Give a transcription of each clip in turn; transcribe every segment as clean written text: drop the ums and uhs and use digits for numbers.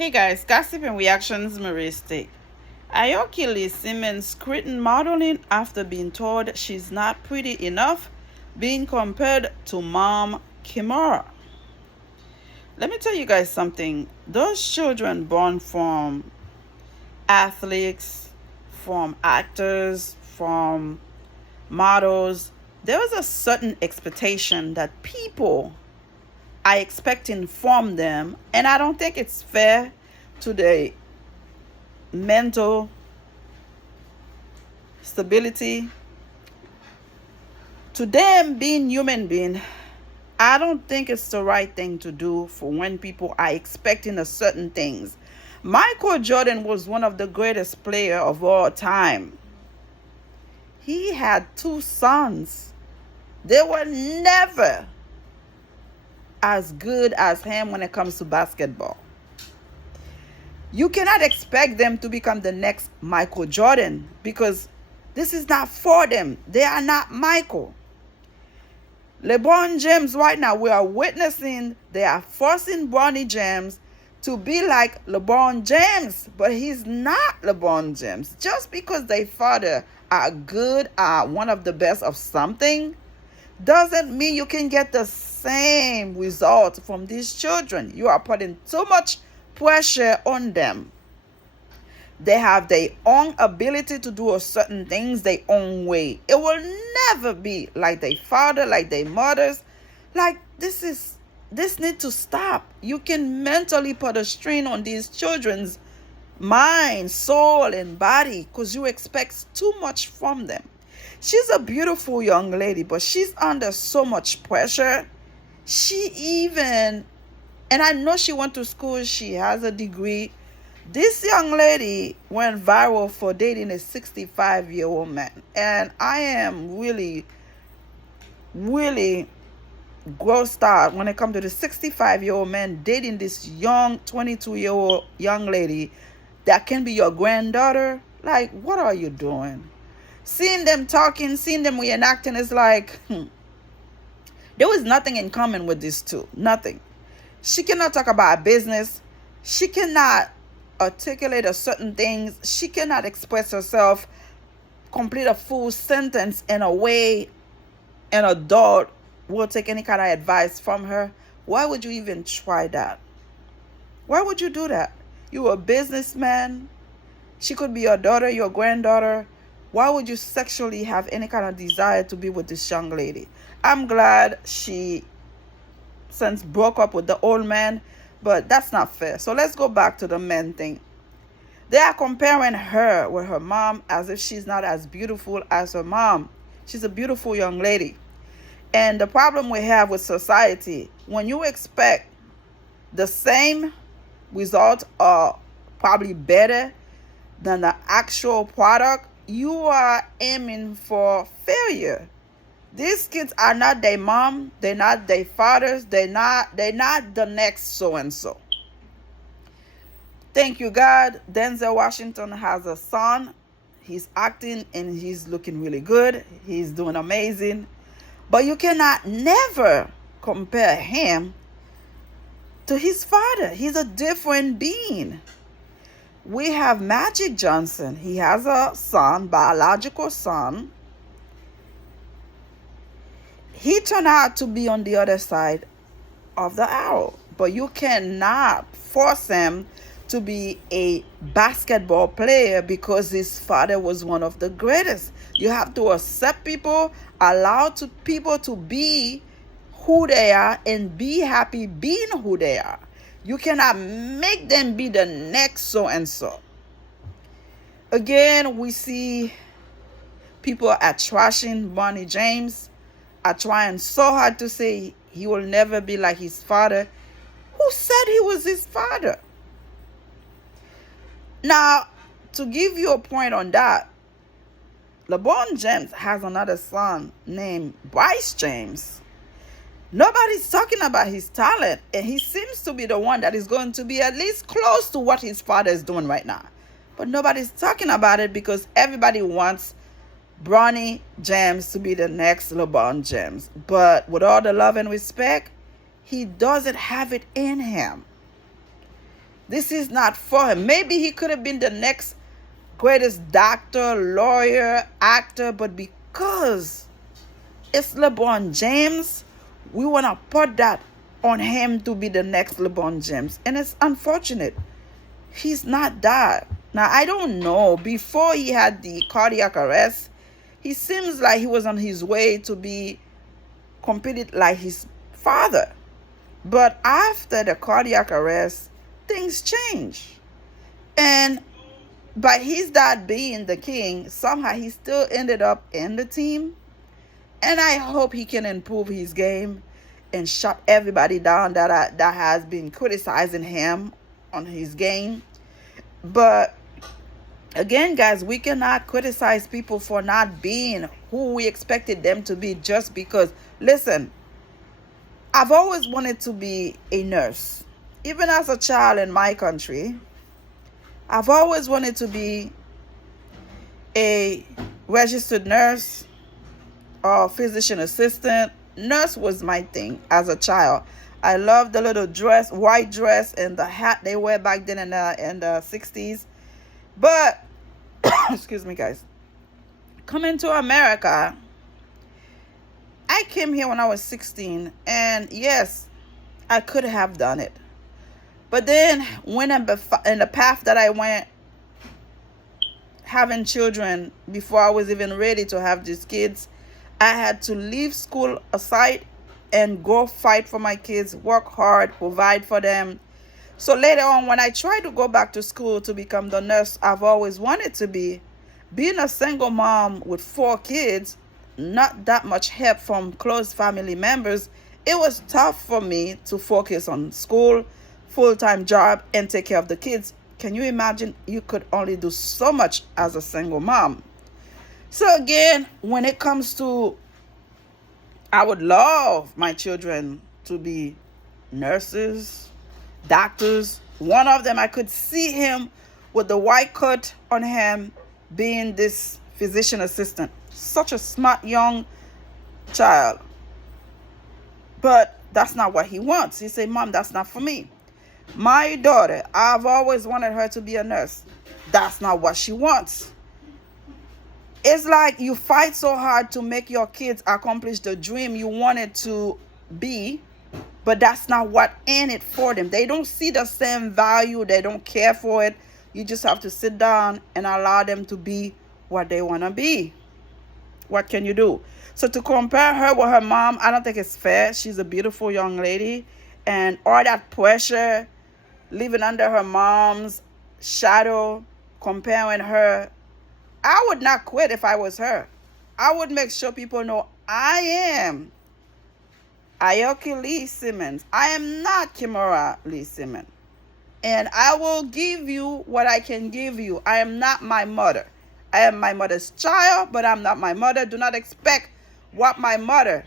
Hey guys, gossip and reactions, Maristic. Aoki Lee Simmons quitting modeling after being told she's not pretty enough, being compared to mom Kimura. Let me tell you guys something. Those children born from athletes, from actors, from models, there is a certain expectation that people are expecting from them, and I don't think it's fair to the mental stability, to them being human being. I don't think it's the right thing to do for when people are expecting a certain things. Michael Jordan was one of the greatest player of all time. He had two sons. They were never as good as him when it comes to basketball. You cannot expect them to become the next Michael Jordan because this is not for them. They are not Michael. LeBron James right now, we are witnessing they are forcing Bronny James to be like LeBron James, but he's not LeBron James. Just because their father are good, are one of the best of something, doesn't mean you can get the same result from these children. You are putting too much pressure on them. They have their own ability to do a certain things their own way. It will never be like their father, like their mothers. Like this need to stop. You can mentally put a strain on these children's mind, soul, and body because you expect too much from them. She's a beautiful young lady, but she's under so much pressure. And I know she went to school, she has a degree. This young lady went viral for dating a 65-year-old man. And I am really, really grossed out when it comes to the 65-year-old man dating this young 22-year-old young lady that can be your granddaughter. Like, what are you doing? Seeing them talking, seeing them reenacting is like, there was nothing in common with these two. Nothing. She cannot talk about business. She cannot articulate a certain things. She cannot express herself, complete a full sentence in a way an adult will take any kind of advice from her. Why would you even try that? Why would you do that? You're a businessman. She could be your daughter, your granddaughter. Why would you sexually have any kind of desire to be with this young lady? I'm glad she since broke up with the old man, but that's not fair. So let's go back to the men thing. They are comparing her with her mom as if she's not as beautiful as her mom. She's a beautiful young lady. And the problem we have with society, when you expect the same result or probably better than the actual product, you are aiming for failure. These kids are not their mom, they're not their fathers, they're not the next so and so. Thank you, God. Denzel Washington has a son. He's acting and he's looking really good. He's doing amazing. But you cannot never compare him to his father. He's a different being. We have Magic Johnson. He has a son, biological son. He turned out to be on the other side of the arrow. But you cannot force him to be a basketball player because his father was one of the greatest. You have to accept people, allow people to be who they are and be happy being who they are. You cannot make them be the next so and so. Again, we see people are trashing Bronny James, are trying so hard to say he will never be like his father. Who said he was his father? Now, to give you a point on that, LeBron James has another son named Bryce James. Nobody's talking about his talent, and he seems to be the one that is going to be at least close to what his father is doing right now. But nobody's talking about it because everybody wants Bronny James to be the next LeBron James. But with all the love and respect, he doesn't have it in him. This is not for him. Maybe he could have been the next greatest doctor, lawyer, actor, but because it's LeBron James, we want to put that on him to be the next LeBron James. And it's unfortunate. He's not that. Now, I don't know. Before he had the cardiac arrest, he seems like he was on his way to be competed like his father. But after the cardiac arrest, things change. And by his dad being the king, somehow he still ended up in the team. And I hope he can improve his game and shut everybody down that has been criticizing him on his game. But again, guys, we cannot criticize people for not being who we expected them to be just because. Listen, I've always wanted to be a nurse. Even as a child in my country, I've always wanted to be a registered nurse or physician assistant. Nurse was my thing as a child. I loved the little dress, white dress, and the hat they wear back then in the 60s. But, excuse me, guys. Coming to America, I came here when I was 16, and yes, I could have done it. But then, when in the path that I went, having children, before I was even ready to have these kids, I had to leave school aside and go fight for my kids, work hard, provide for them. So later on, when I tried to go back to school to become the nurse I've always wanted to be, being a single mom with 4 kids, not that much help from close family members, it was tough for me to focus on school, full-time job, and take care of the kids. Can you imagine? You could only do so much as a single mom. So again, when it comes to, I would love my children to be nurses, doctors. One of them, I could see him with the white coat on him being this physician assistant. Such a smart young child. But that's not what he wants. He said, Mom, that's not for me. My daughter, I've always wanted her to be a nurse. That's not what she wants. It's like you fight so hard to make your kids accomplish the dream you wanted to be, but that's not what in it for them. They don't see the same value. They don't care for it. You just have to sit down and allow them to be what they want to be. What can you do? So to compare her with her mom, I don't think it's fair. She's a beautiful young lady. And all that pressure, living under her mom's shadow, comparing her, I would not quit if I was her. I would make sure people know I am Aoki Lee Simmons. I am not Kimora Lee Simmons. And I will give you what I can give you. I am not my mother. I am my mother's child, but I'm not my mother. Do not expect what my mother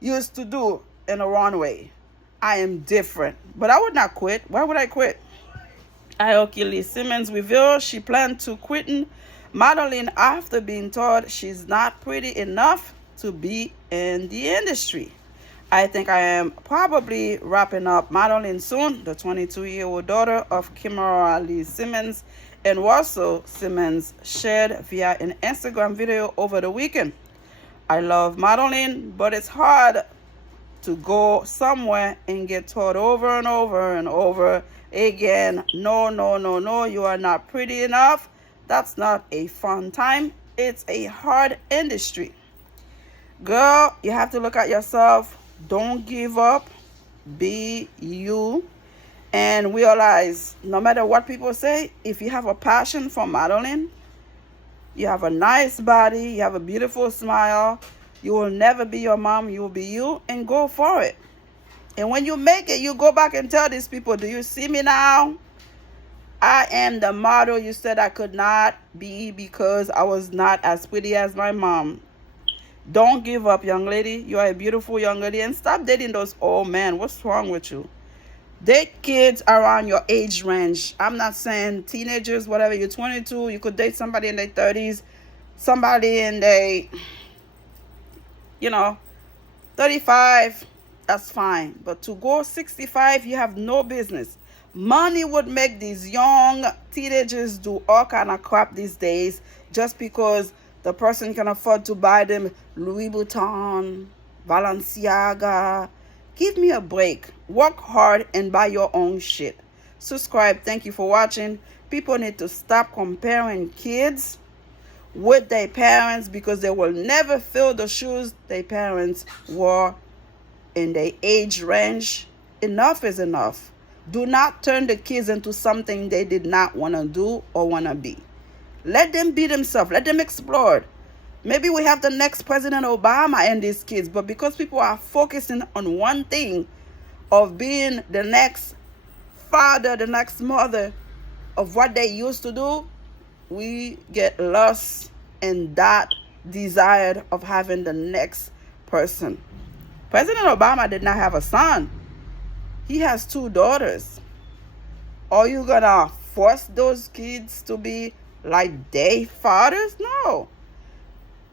used to do in a wrong way. I am different. But I would not quit. Why would I quit? Aoki Lee Simmons revealed she planned to quit modeling after being told she's not pretty enough to be in the industry. I think I am probably wrapping up modeling soon. The 22-year-old daughter of Kimora Lee Simmons and Russell Simmons shared via an Instagram video over the weekend. I love modeling, but it's hard to go somewhere and get told over and over and over again, no, you are not pretty enough. That's not a fun time. It's a hard industry. Girl, you have to look at yourself. Don't give up. Be you. And realize, no matter what people say, if you have a passion for modeling, you have a nice body, you have a beautiful smile, you will never be your mom, you will be you, and go for it. And when you make it, you go back and tell these people, do you see me now? I am the model you said I could not be because I was not as pretty as my mom. Don't give up, young lady. You are a beautiful young lady. And stop dating those old men. What's wrong with you? Date kids around your age range. I'm not saying teenagers, whatever. You're 22. You could date somebody in their 30s. Somebody in their, 35. That's fine. But to go 65, you have no business. Money would make these young teenagers do all kind of crap these days just because the person can afford to buy them Louis Vuitton, Balenciaga. Give me a break. Work hard and buy your own shit. Subscribe. Thank you for watching. People need to stop comparing kids with their parents because they will never fill the shoes their parents wore in their age range. Enough is enough. Do not turn the kids into something they did not want to do or want to be. Let them be themselves. Let them explore. Maybe we have the next President Obama and these kids, but because people are focusing on one thing of being the next father, the next mother of what they used to do, we get lost in that desire of having the next person. President Obama did not have a son. He has 2 daughters. Are you gonna force those kids to be like their fathers? No.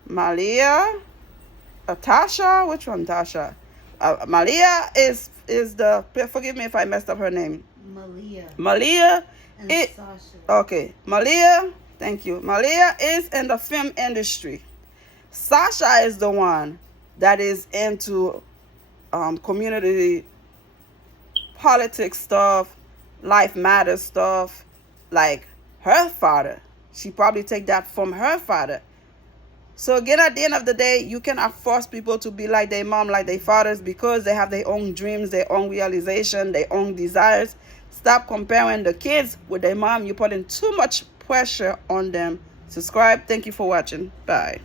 Malia, Tasha, which one Tasha? Malia is the, forgive me if I messed up her name. Malia. And Sasha. Okay, Malia, thank you. Malia is in the film industry. Sasha is the one that is into community politics stuff, life matters stuff, like her father. She probably take that from her father. So again, at the end of the day, you cannot force people to be like their mom, like their fathers, because they have their own dreams, their own realization, their own desires. Stop comparing the kids with their mom. You're putting too much pressure on them. Subscribe. Thank you for watching. Bye.